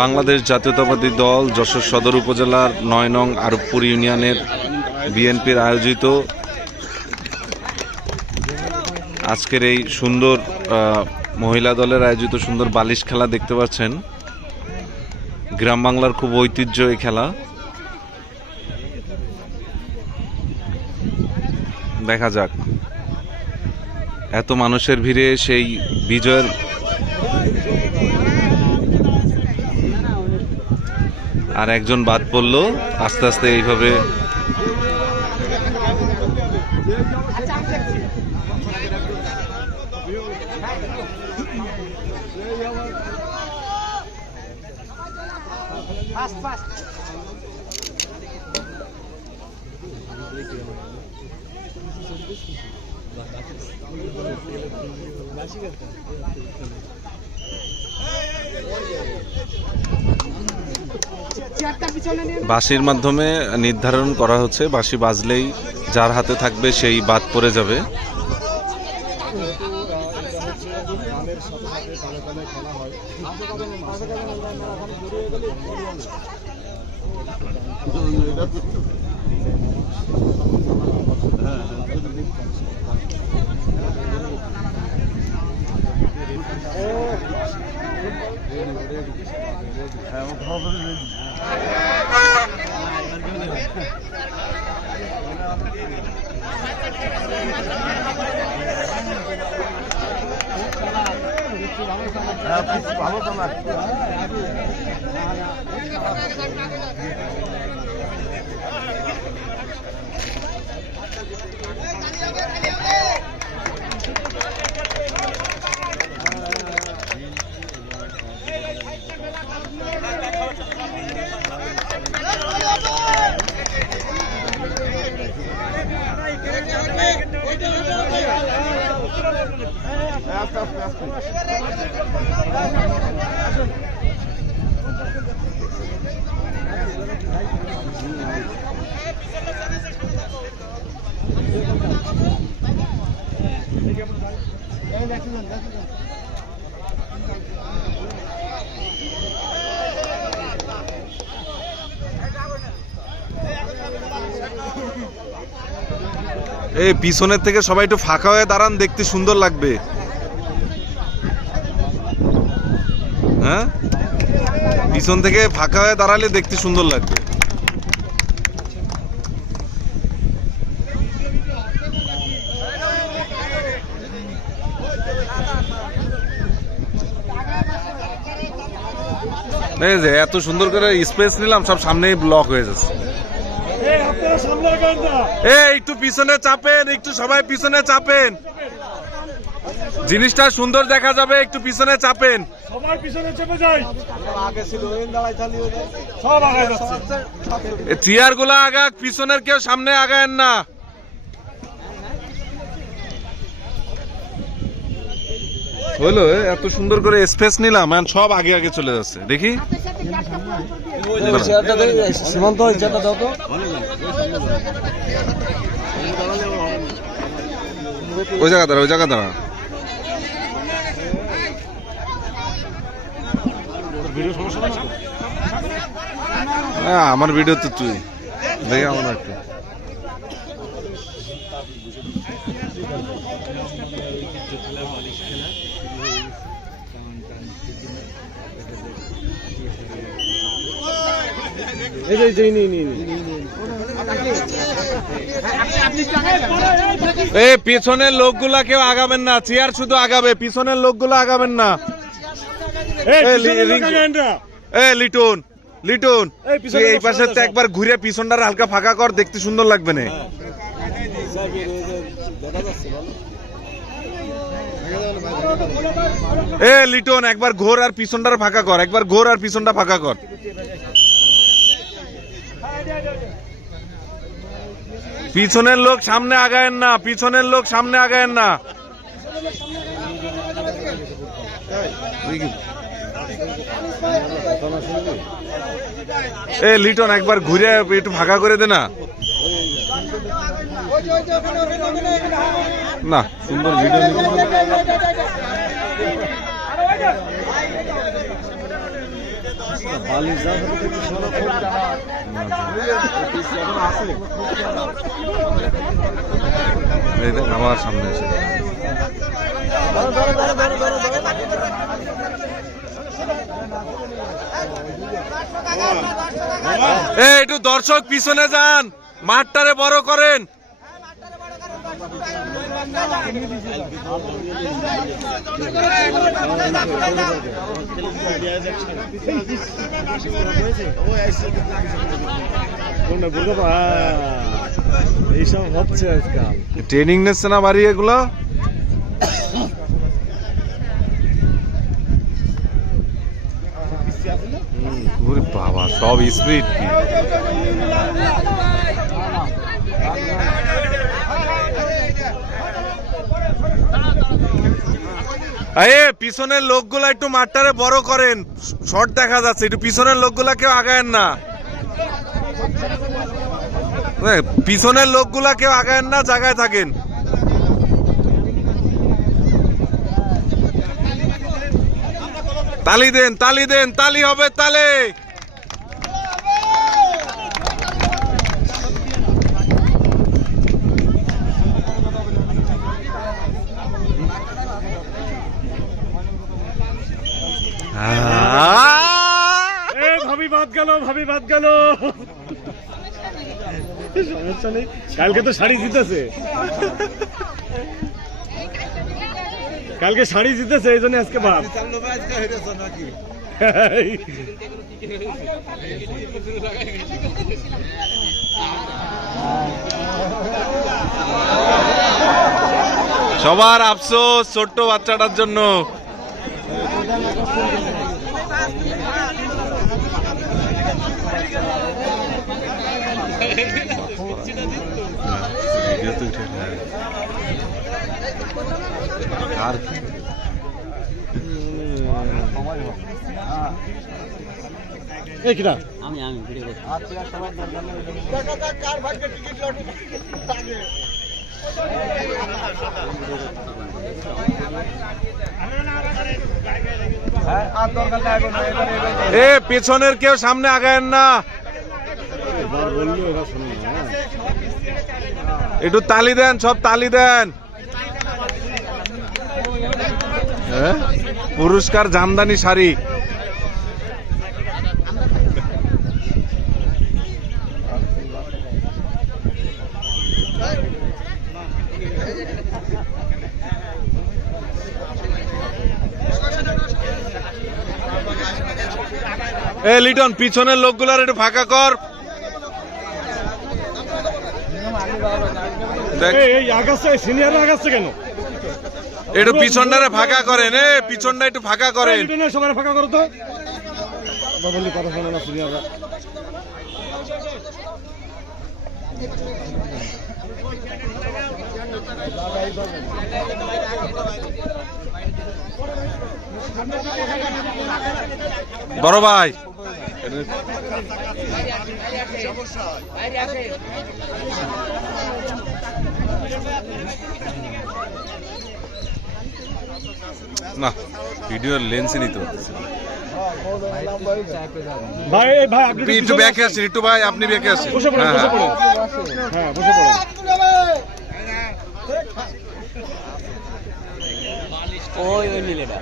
বাংলাদেশ জাতীয়তাবাদী দল যশোর সদর উপজেলার নয় নং আরবপুর ইউনিয়নের বিএনপির আয়োজিত আজকের এই সুন্দর মহিলা দলের আয়োজিত সুন্দর বালিশ খেলা দেখতে পাচ্ছেন। গ্রাম বাংলার খুব ঐতিহ্য এই খেলা। দেখা যাক। এত মানুষের ভিড়ে সেই বিজয়ের আর একজন বাদ পড়ল। আস্তে আস্তে এইভাবে বাঁশির মাধ্যমে নির্ধারণ করা হচ্ছে বাঁশি বাজলেই যার হাতে থাকবে সেই বাদ পড়ে যাবে। get it. এই পিছনের থেকে সবাই একটু ফাঁকা হয়ে দাঁড়ান, দেখতে সুন্দর লাগবে। হ্যাঁ? পিছন থেকে ফাঁকা হয়ে দাঁড়ালে দেখতে সুন্দর লাগবে। যে এত সুন্দর করে স্পেস নিলাম সব সামনেই ব্লক হয়ে যাচ্ছে। এ একটু পিছনে চাপেন একটু সবাই পিছনে চাপেন। জিনিসটা সুন্দর দেখা যাবে একটু পিছনে চাপেন। সবার পিছনে চেপে যাই। সব আগায় যাচ্ছে। চেয়ারগুলা আগাক পিছনের কেউ সামনে আগায়েন না। হলো এত সুন্দর করে স্পেস নিলাম এখন সব আগে আগে চলে যাচ্ছে। দেখি। সীমান্ত দাও তো। ওই জায়গা দাঁড়া ওই জায়গা দাঁড়া। হ্যাঁ আমার ভিডিও তো তুই। দেখে আমার একটু। এই যে নি এ পিছনের লোকগুলা কেউ আগাবেন না চেয়ার শুধু আগাবে পিছনের লোকগুলো আগাবেন না। এ লিটন লিটন এই পাশে তো একবার ঘুরে পিছনটা হালকা ফাঁকা কর দেখতে সুন্দর লাগবে না। এ লিটন একবার ঘোর আর পিছনটার ফাঁকা কর একবার ঘোর আর পিছনটা ফাঁকা কর। পিছনের লোক সামনে আগায়েন না, পিছনের লোক সামনে আগায়েন না। এ, লিটন, একবার ঘুরে একটু ফাঁকা করে দে না। না, সুন্দর ভিডিও বালিশ যা হবে তো একটু সরো খুব পিস এখন আছে এই দেখ আবার সামনে এসে একটু দর্শক পিছনে যান মাঠটারে বড় করেন। এইসব হচ্ছে আজকাল ট্রেনিং নিচ্ছে না বাড়ি এগুলো? বাবা সব স্পিড আরে পিছনের লোকগুলা একটু মাঠটারে বড় করেন। শর্ট দেখা যাচ্ছে, একটু পিছনের লোকগুলা কেউ আগায়েন না। পিছনের লোকগুলা কেউ আগায়েন না, জায়গায় থাকেন। তালি দেন তালি দেন, তালি হবে তালে আহ! এ ভাবি বাদ গেল, ভাবি বাদ গেল। সমস্যা নেই। কালকে তো শাড়ি জিতেছে। কালকে শাড়ি জিতেছে, এই জন্য আজকে বাদ। সবার আফসোস ছোট্ট বাচ্চাটার জন্য। আর এই কিনা আমি আমি ভিডিও করছি। এ পেছনের কেউ সামনে আগায়েন না এবার বলল এবার শুনুন হ্যাঁ একটু তালি দেন, সব তালি দেন? পুরস্কার জামদানি শাড়ি। এ, লিটন, পিছনের লোকগুলার একটু ফাঁকা কর। এই, এই আগাচ্ছে সিনিয়র আগাচ্ছে কেন? একটু পিছনটারে ফাঁকা করেন এ পিছনটা একটু ফাঁকা করেন। লিটনের ফাঁকা করো তো। বাবলি কথা শোনে না সিনিয়ররা বড় ভাই। না ভিডিওর লেন্সই নিতে পারতেছি ভাই ভাই আপনি একটু- ব্যাকে আসেন একটু ভাই আপনি ব্যাকে আসেন। বসে পড়েন হ্যাঁ, বসে বসে পড়েন। ওই ওই নীলেটা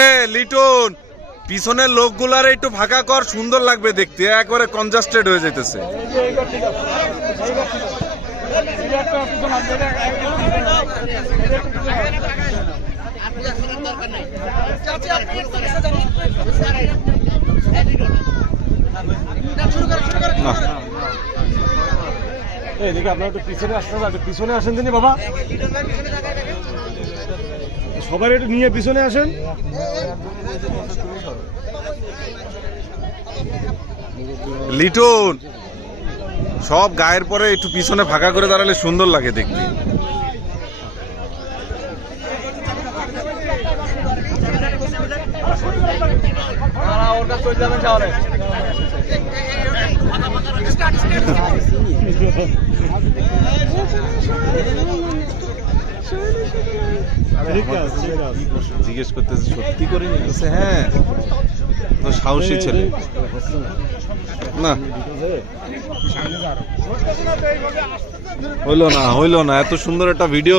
এ লিটন পিছনের লোকগুলার একটু ফাঁকা কর সুন্দর লাগবে দেখতে। একবারে কনজাস্টেড হয়ে যাইতেছে। না এই দেখি আপনারা একটু পিছনে আসতে হবে, একটু পিছনে আসেন দিনি বাবা। সবার একটু নিয়ে পিছনে আসেন। লিটন সব গায়ের পরে একটু পিছনে ফাঁকা করে দাঁড়ালে সুন্দর লাগে দেখতে। জিজ্ঞেস করতেছে, সত্যি করে নিয়ে গেছে? হ্যাঁ। তো সাহসী ছেলে। না। হইল না হইল না। এত সুন্দর একটা ভিডিও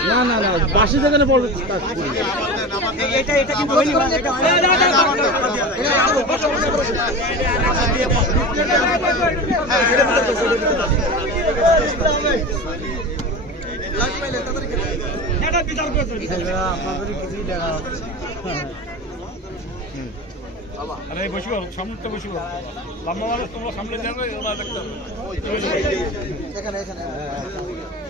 না না না বাসি যেখানে পড়বে এটা এটা কিন্তু হয়নি বা এটা আরে বসিও সামনে তো বসিও। লম্বা মানুষ তোমরা সামনে যাবে দেখতে হবে। এখানে এখানে।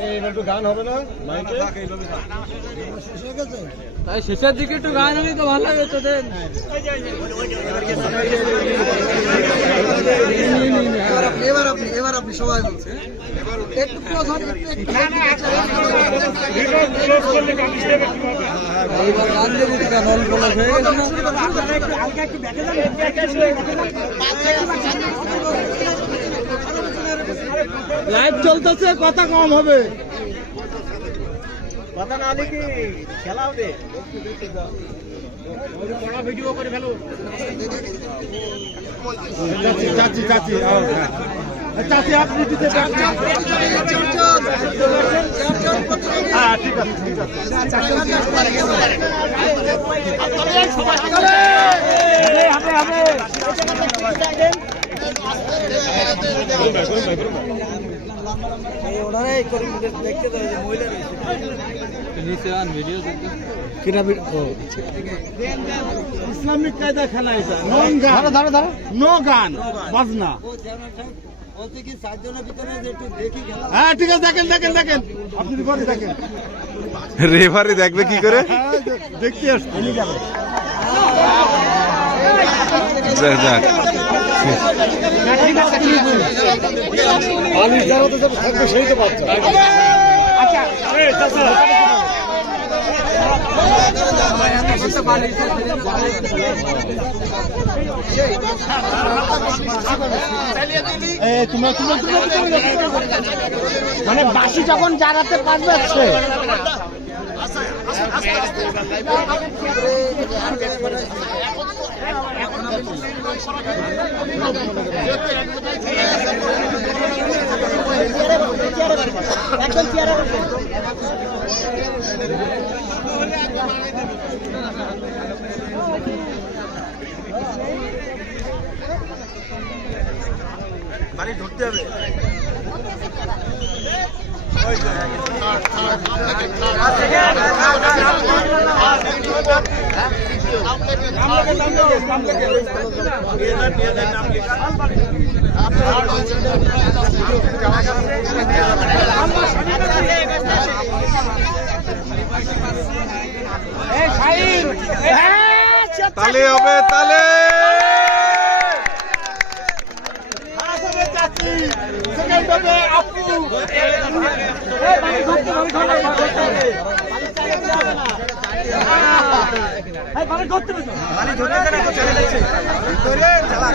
না। তাই শেষের দিকে একটু গান হলে তো ভালো লাগে তোদের। এবার আপনি এবার আপনি এবার আপনি সবাই বলছে একটু ক্লোজ হন এইবার গান দেবো তো কেন অল্প অল্প হয়ে গেছে না লাইভ চলতেছে কথা কম হবে কথা না হলে কি খেলা হবে চাচি চাচি চাচি আপনি দিতে হ্যাঁ ঠিক আছে ঠিক আছে দেখতে ইসলামিক কায়দা খেলা এটা নন গান। ধরো ধরো নো গান বাজনা। বলতে কি চারজনের ভিতরে যে একটু দেখি খেলা হ্যাঁ ঠিক আছে দেখেন দেখেন দেখেন। আপনি ঘরে দেখেন। রেফারি দেখবে কি করে? হ্যাঁ দে- দেখতে আসছি যাক বালিশ যারা তো থাকবে সেই তো তোমরা মানে বাসি যখন জাগাতে পারবে সে। বাড়ি ধরতে হবে। তালে হবে তালে। বাড়ি ধরতে না তো চলে যাচ্ছে ধরে চালাক